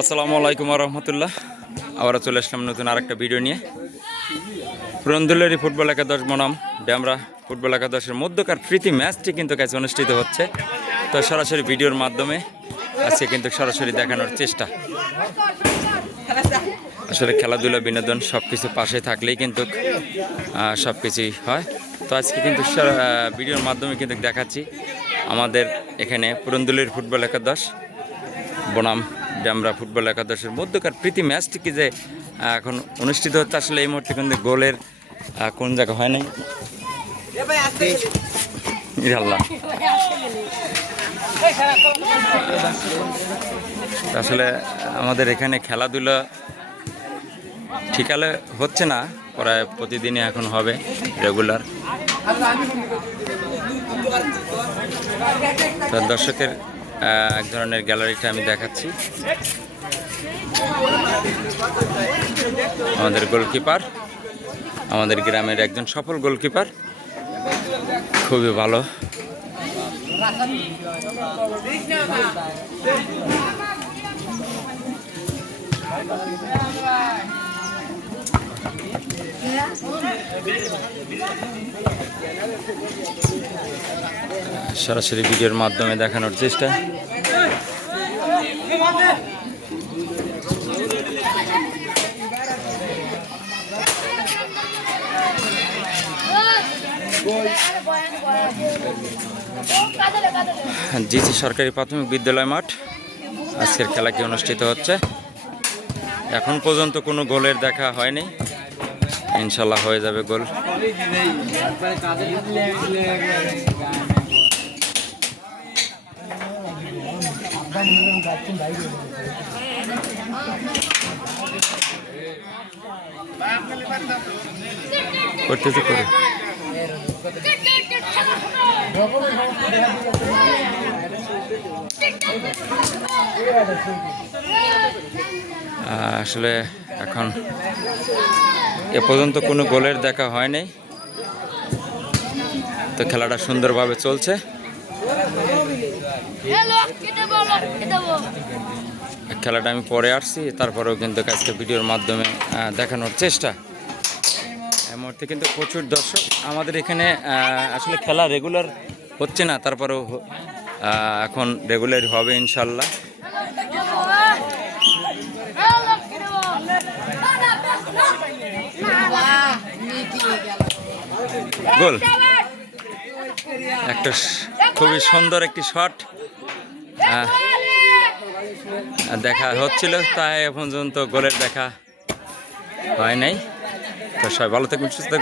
আসসালামু আলাইকুম রহমতুল্লাহ। আবারও চলে আসলাম নতুন আরেকটা ভিডিও নিয়ে। পুরন্দুলেরই ফুটবল একাদশ বনাম। ড্যামরা ফুটবল একাদশের মধ্যকার প্রীতি ম্যাচটি কিন্তু কাছে অনুষ্ঠিত হচ্ছে। তো সরাসরি ভিডিওর মাধ্যমে আজকে কিন্তু সরাসরি দেখানোর চেষ্টা। আসলে খেলাধুলা, বিনোদন সব কিছু পাশে থাকলেই কিন্তু সব কিছুই হয়। তো আজকে কিন্তু ভিডিওর মাধ্যমে কিন্তু দেখাচ্ছি আমাদের এখানে পুরন্দুলের ফুটবল একাদশ। বনাম ড্যামরা ফুটবল একাদশের মধ্যকার প্রীতি ম্যাচটি কি যে এখন অনুষ্ঠিত হচ্ছে, আসলে এই মুহূর্তে কিন্তু গোলের কোন জায়গা হয় নাই। আসলে আমাদের এখানে খেলাধুলা ঠিকালে হচ্ছে না, প্রায় প্রতিদিনই এখন হবে, রেগুলার। দর্শকের এক ধরনের গ্যালারিটা আমি দেখাচ্ছি। আমাদের গোলকিপার আমাদের গ্রামের একজন সফল গোলকিপার। খুবই ভালো। সরাসরি ভিডিওর মাধ্যমে দেখানোর চেষ্টা। জিসি সরকারি প্রাথমিক বিদ্যালয় মাঠ, আজকের খেলা কি অনুষ্ঠিত হচ্ছে? এখন পর্যন্ত কোনো গোলের দেখা হয়নি। ইনশাল্লাহ হয়ে যাবে গোল। আসলে এখন এ পর্যন্ত কোনো গোলের দেখা হয়নি। তো খেলাটা সুন্দরভাবে চলছে। খেলাটা আমি পরে আসছি তারপরেও কিন্তু আজকে ভিডিওর মাধ্যমে দেখানোর চেষ্টা। এই মুহূর্তে কিন্তু প্রচুর দর্শক আমাদের এখানে আসলে খেলা রেগুলার হচ্ছে না তারপরেও এখন রেগুলার হবে ইনশাল্লাহ। গোল। একটা খুবই সুন্দর একটি শট। দেখা হচ্ছিল, তাই এখন পর্যন্ত গোলের দেখা হয় নাই। তো সবাই ভালো থাকবেন, সুস্থ।